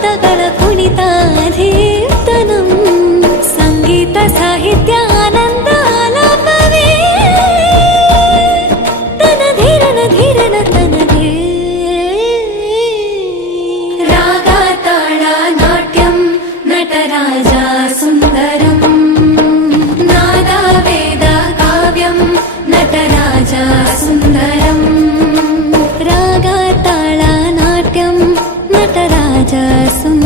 ಪದಗಳ ಕುಣಿತಾಧೀರ್ತನಂ ಸಂಗೀತ ಸಾಹಿತ್ಯ ಆನಂದ ಆಲಾಪವೇ ತನ ಧೀರನ ಧೀರನ ತನಗೆ ರಾಗ ತಾಳ ನಾಟ್ಯಂ ನಟರಾಜ ಸುಂದರಂ ನಾದ ವೇದ ಕಾವ್ಯಂ ನಟರಾಜ ಸುಂದರಂ ರಾಗ ತಾಳ ನಾಟ್ಯಂ ನಟರಾಜ ಸುಂದರಂ